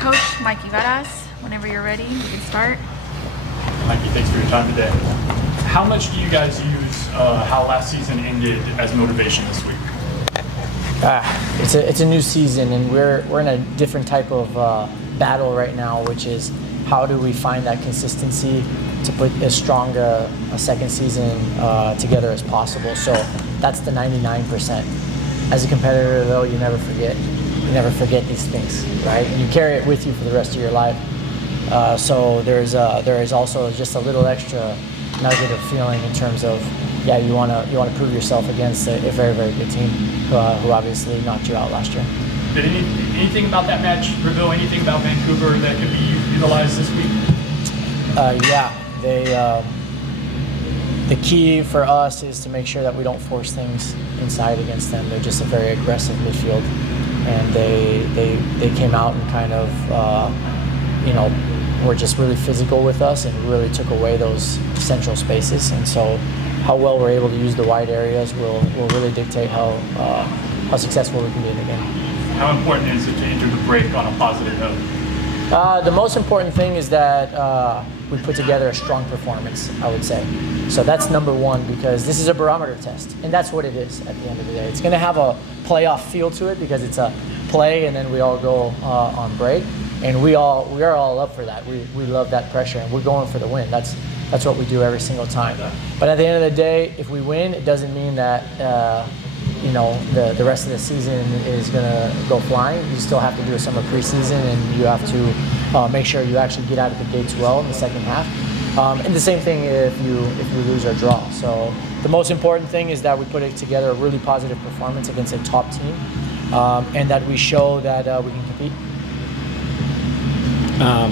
coach, Mikey Varas. Whenever you're ready, we can start. Mikey, thanks for your time today. How much do you guys use how last season ended as motivation this week? It's a new season, and we're in a different type of battle right now, which is how do we find that consistency to put as strong a second season together as possible. So that's the 99%. As a competitor, though, you never forget. You never forget these things, right? And you carry it with you for the rest of your life. So there is also just a little extra nugget of feeling in terms of, yeah, you want to prove yourself against a very, very good team who obviously knocked you out last year. Did anything about that match reveal anything about Vancouver that could be utilized this week? The key for us is to make sure that we don't force things inside against them. They're just a very aggressive midfield, and they came out and kind of were just really physical with us and really took away those central spaces. And so how well we're able to use the wide areas will really dictate how successful we can be in the game. How important is it to enter the break on a positive note? The most important thing is that we put together a strong performance, I would say. So that's number one, because this is a barometer test, and that's what it is at the end of the day. It's going to have a playoff feel to it because it's a play and then we all go on break, and we are all up for that. We love that pressure, and we're going for the win. That's what we do every single time. But at the end of the day, if we win, it doesn't mean that the rest of the season is going to go flying. You still have to do a summer preseason, and you have to make sure you actually get out of the gates well in the second half. And the same thing if you lose or draw. So the most important thing is that we put together a really positive performance against a top team, and that we show that we can compete.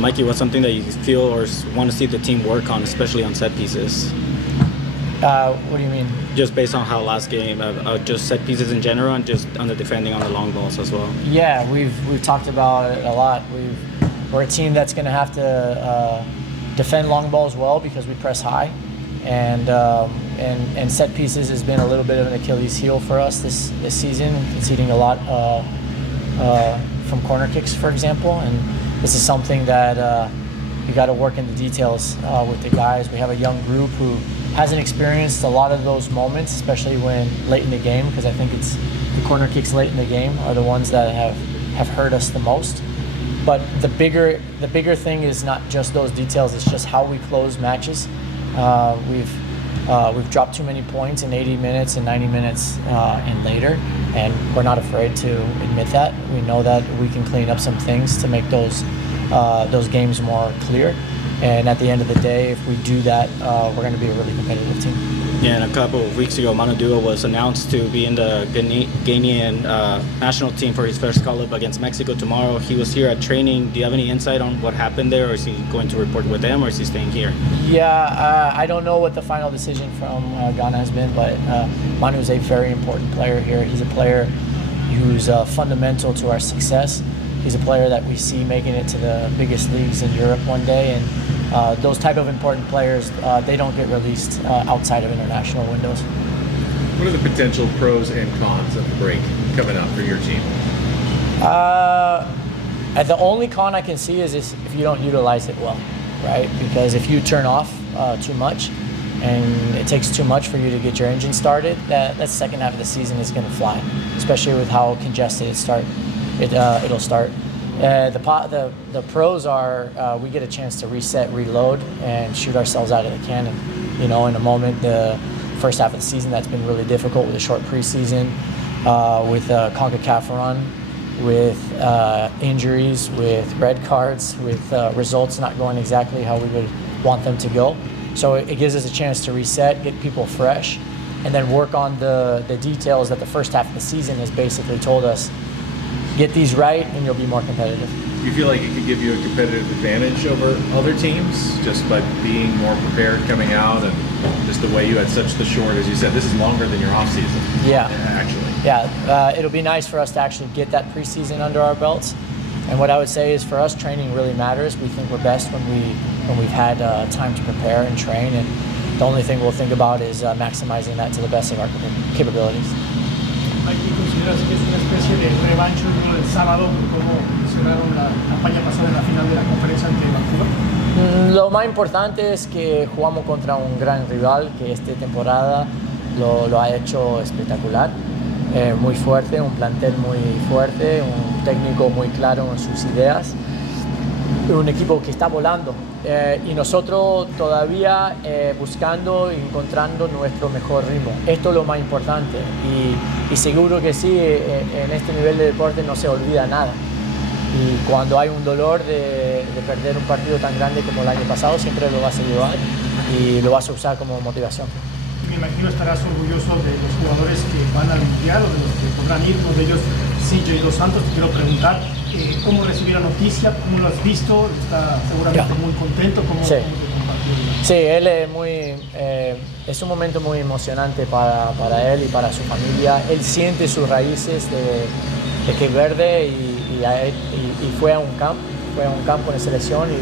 Mikey, what's something that you feel or want to see the team work on, especially on set pieces? What do you mean? Just based on how last game, just set pieces in general, and just on the defending on the long balls as well. Yeah, we've talked about it a lot. We're a team that's going to have to defend long balls well because we press high, and set pieces has been a little bit of an Achilles heel for us this season, conceding a lot from corner kicks, for example, and this is something that you got to work in the details with the guys. We have a young group who hasn't experienced a lot of those moments, especially when late in the game, because I think it's the corner kicks late in the game are the ones that have hurt us the most. But the bigger thing is not just those details; it's just how we close matches. We've dropped too many points in 80 minutes and 90 minutes and later, and we're not afraid to admit that. We know that we can clean up some things to make those games more clear. And at the end of the day, if we do that, we're going to be a really competitive team. Yeah, and a couple of weeks ago, Manu Dua was announced to be in the Ghanaian national team for his first call-up against Mexico tomorrow. He was here at training. Do you have any insight on what happened there, or is he going to report with them, or is he staying here? Yeah, I don't know what the final decision from Ghana has been, but Manu is a very important player here. He's a player who's fundamental to our success. He's a player that we see making it to the biggest leagues in Europe one day, and those type of important players, they don't get released outside of international windows. What are the potential pros and cons of the break coming up for your team? The only con I can see is if you don't utilize it well, right? Because if you turn off too much, and it takes too much for you to get your engine started, that second half of the season is going to fly, especially with how congested it'll start. The pros are we get a chance to reset, reload, and shoot ourselves out of the cannon. In a moment, the first half of the season that's been really difficult with a short preseason, with a CONCACAF run, with injuries, with red cards, with results not going exactly how we would want them to go. So it gives us a chance to reset, get people fresh, and then work on the details that the first half of the season has basically told us. Get these right, and you'll be more competitive. Do you feel like it could give you a competitive advantage over other teams just by being more prepared coming out, and just the way you had such the short, as you said, this is longer than your off season? Yeah, actually. Yeah, it'll be nice for us to actually get that preseason under our belts. And what I would say is, for us, training really matters. We think we're best when we've had time to prepare and train, and the only thing we'll think about is maximizing that to the best of our capabilities. Mikey, ¿consideras que es una especie de revancho del sábado por cómo cerraron la campaña pasada más importante es que jugamos contra un gran rival que esta temporada lo ha hecho espectacular, muy fuerte, un plantel muy fuerte, un técnico muy claro en sus ideas, un equipo que está volando y nosotros todavía buscando y encontrando nuestro mejor ritmo. Esto es lo más importante y seguro que sí, en este nivel de deporte no se olvida nada. Y cuando hay un dolor de perder un partido tan grande como el año pasado, siempre lo vas a llevar y lo vas a usar como motivación. Me imagino estarás orgulloso de los jugadores que van al Mundial o de los que podrán ir, uno de ellos CJ Dos Santos. Te quiero preguntar cómo recibí la noticia, cómo lo has visto, está seguramente muy contento, cómo te compartió. Sí, él es un momento muy emocionante para él y para su familia. Él siente sus raíces de Cape Verde y fue a un campo de selección y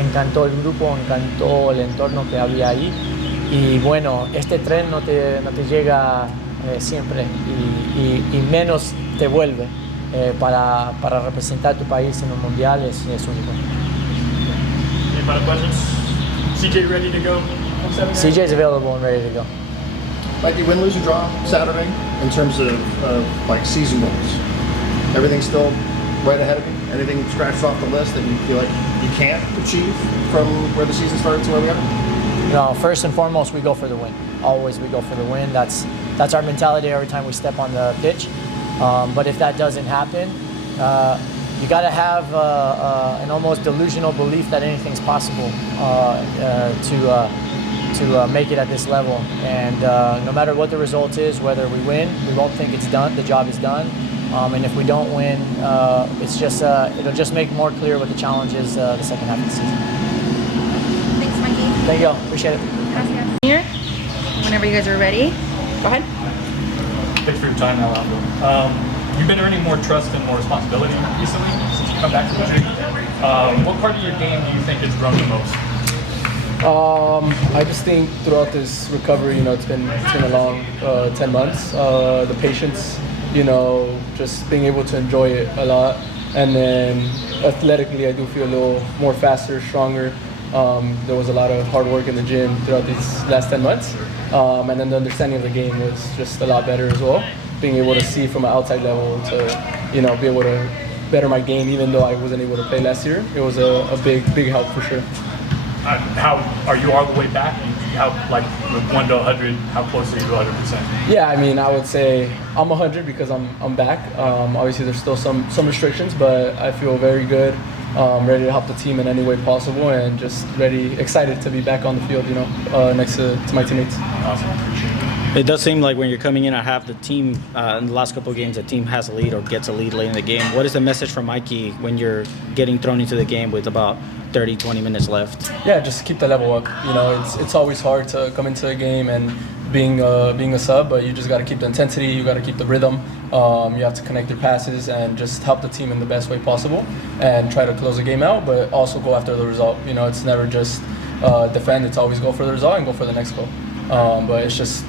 encantó el grupo, encantó el entorno que había ahí. Y bueno, este tren no te llega siempre y menos te vuelve para representar tu país en un mundial es único. Any final questions? CJ ready to go? CJ is available and ready to go. Mikey, win, lose, or draw Saturday in terms of like season goals? Everything still right ahead of you? Anything scratched off the list that you feel like you can't achieve from where the season started to where we are? No, first and foremost, we go for the win. Always we go for the win. That's our mentality every time we step on the pitch. But if that doesn't happen, you got to have an almost delusional belief that anything's possible to make it at this level. And no matter what the result is, whether we win, we won't think it's done. The job is done. And if we don't win, it's just it'll just make more clear what the challenge is the second half of the season. Thanks, Mikey. Thank you. Appreciate it. Gracias. Here, whenever you guys are ready, go ahead. Thanks for your time, Alejandro. You've been earning more trust and more responsibility recently since you come back to the league. What part of your game do you think has grown the most? I just think throughout this recovery, it's been a long 10 months. The patience, just being able to enjoy it a lot. And then athletically, I do feel a little more faster, stronger. There was a lot of hard work in the gym throughout these last 10 months. And then the understanding of the game was just a lot better as well. Being able to see from an outside level to, be able to better my game, even though I wasn't able to play last year. It was a big help for sure. How are you all the way back? How, like, with 1 to 100, how close are you to 100%? Yeah, I would say I'm 100 because I'm back. Obviously, there's still some restrictions, but I feel very good. Ready to help the team in any way possible, and just excited to be back on the field, next to my teammates. Awesome. Appreciate it. It does seem like when you're coming in at half, the team in the last couple of games, the team has a lead or gets a lead late in the game. What is the message from Mikey when you're getting thrown into the game with about 30-20 minutes left? Yeah, just keep the level up. It's always hard to come into a game and being a sub, but you just got to keep the intensity. You got to keep the rhythm. You have to connect your passes and just help the team in the best way possible and try to close the game out, but also go after the result. It's never just defend. It's always go for the result and go for the next goal. But it's just,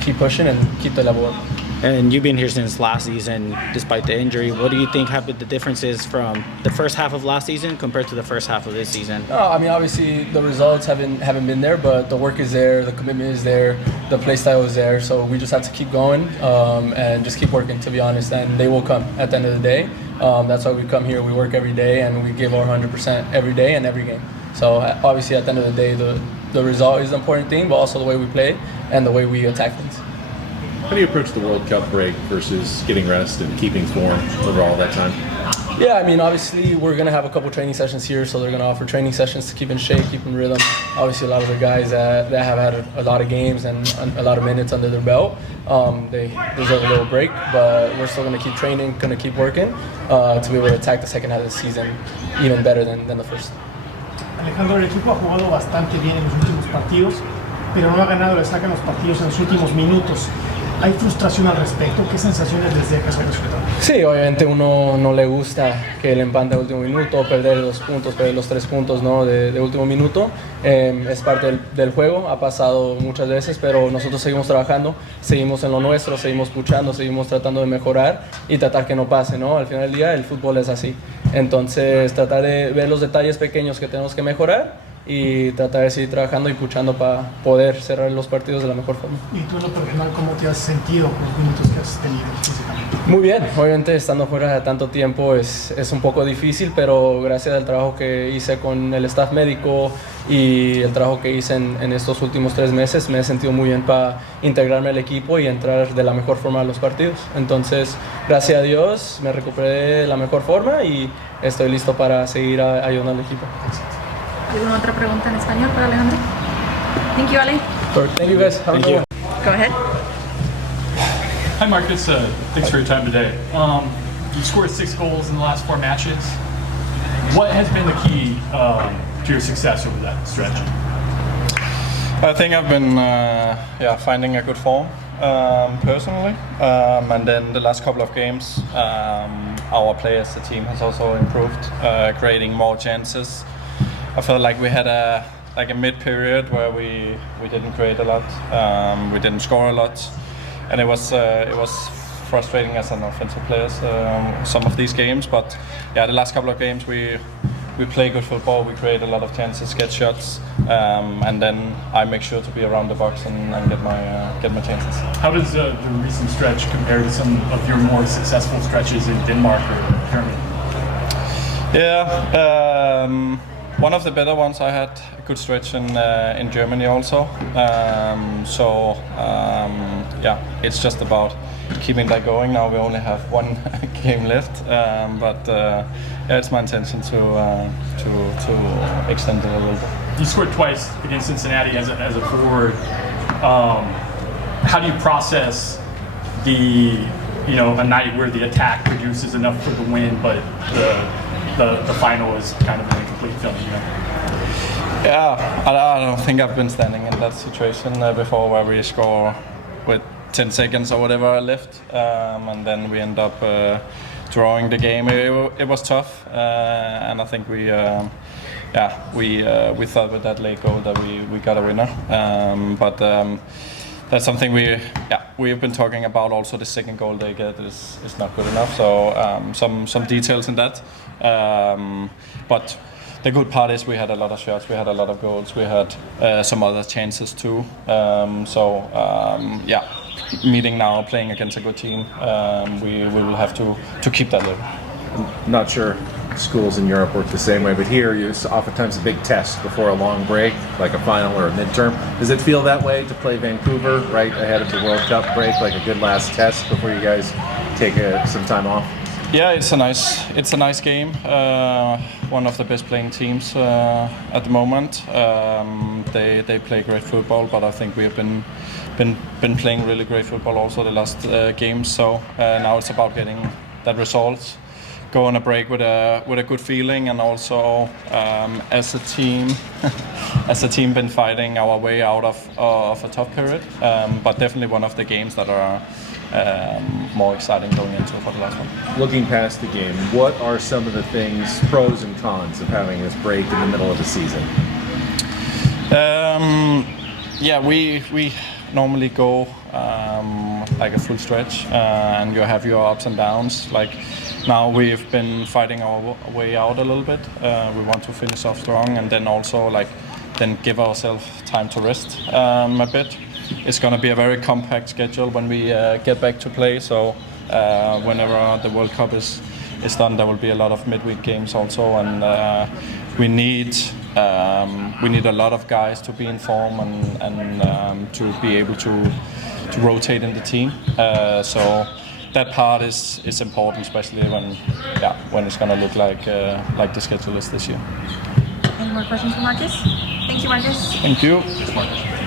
keep pushing and keep the level up. And you've been here since last season, despite the injury. What do you think have been the differences from the first half of last season compared to the first half of this season? Obviously the results haven't been there, but the work is there, the commitment is there, the play style is there. So we just have to keep going and just keep working, to be honest, and they will come at the end of the day. That's why we come here. We work every day and we give our 100% every day and every game. So obviously at the end of the day, the result is the important thing, but also the way we play and the way we attack things. How do you approach the World Cup break versus getting rest and keeping form over all that time? Yeah, obviously we're going to have a couple training sessions here, so they're going to offer training sessions to keep in shape, keep in rhythm. Obviously a lot of the guys that have had a lot of games and a lot of minutes under their belt, they deserve a little break, but we're still going to keep training, going to keep working to be able to attack the second half of the season even better than the first. Alejandro, el equipo ha jugado bastante bien en los últimos partidos, pero no ha ganado, le sacan los partidos en los últimos minutos. ¿Hay frustración al respecto? ¿Qué sensaciones les deja ese resultado? Sí, obviamente uno no le gusta que el empate de último minuto, perder los puntos, perder los 3 puntos, ¿no? de último minuto. Es parte del juego, ha pasado muchas veces, pero nosotros seguimos trabajando, seguimos en lo nuestro, seguimos luchando, seguimos tratando de mejorar y tratar que no pase, ¿no? Al final del día el fútbol es así. Entonces tratar de ver los detalles pequeños que tenemos que mejorar y tratar de seguir trabajando y puchando para poder cerrar los partidos de la mejor forma. ¿Y tú en lo personal cómo te has sentido con los minutos que has tenido físicamente? Muy bien, obviamente estando fuera de tanto tiempo es un poco difícil, pero gracias al trabajo que hice con el staff médico y el trabajo que hice en estos últimos 3 meses, me he sentido muy bien para integrarme al equipo y entrar de la mejor forma a los partidos. Entonces, gracias a Dios, me recuperé de la mejor forma y estoy listo para seguir ayudando al equipo. ¿Alguna otra pregunta en español para Alejandro? Thank you, Ale. Thank you guys. Have a good one. Go ahead. Hi, Marcus. Thanks for your time today. You scored 6 goals in the last 4 matches. What has been the key to your success over that stretch? I think I've been finding a good form personally, and then the last couple of games, our play as a team has also improved, creating more chances. I felt like we had a mid-period where we didn't create a lot, we didn't score a lot, and it was frustrating as an offensive player some of these games. But yeah, the last couple of games we play good football, we create a lot of chances, get shots, and then I make sure to be around the box and get my chances. How does the recent stretch compare to some of your more successful stretches in Denmark or Germany? Yeah, one of the better ones I had a good stretch in Germany also. It's just about keeping that going. Now we only have 1 game left, but it's my intention to extend it a little bit. You scored twice against Cincinnati as a forward. How do you process a night where the attack produces enough for the win, but the final is kind of an incomplete film? Yeah, I don't think I've been standing in that situation before where we score with 10 seconds or whatever left, and then we end up drawing the game. It was tough, and I think we thought with that late goal that we got a winner. But that's something we've been talking about. Also, the second goal they get is not good enough. So some details in that, but. The good part is we had a lot of shots, we had a lot of goals, we had some other chances too. Meeting now, playing against a good team, we will have to keep that level. I'm not sure schools in Europe work the same way, but here it's oftentimes a big test before a long break, like a final or a midterm. Does it feel that way to play Vancouver right ahead of the World Cup break, like a good last test before you guys take some time off? Yeah, it's a nice game. One of the best playing teams at the moment. They play great football, but I think we have been playing really great football also the last games. So now it's about getting that result, go on a break with a good feeling, and also as a team been fighting our way out of a tough period. But definitely one of the games that are more exciting going into for the last one. Looking past the game, what are some of the things, pros and cons, of having this break in the middle of the season? We normally go like a full stretch, and you have your ups and downs. Like now we've been fighting our way out a little bit. We want to finish off strong, and then also then give ourselves time to rest a bit. It's going to be a very compact schedule when we get back to play. So whenever the World Cup is done, there will be a lot of midweek games also, and we need a lot of guys to be in form and to be able to rotate in the team. So that part is important, especially when it's going to look like the schedule is this year. Any more questions for Marcus? Thank you, Marcus. Thank you. Marcus.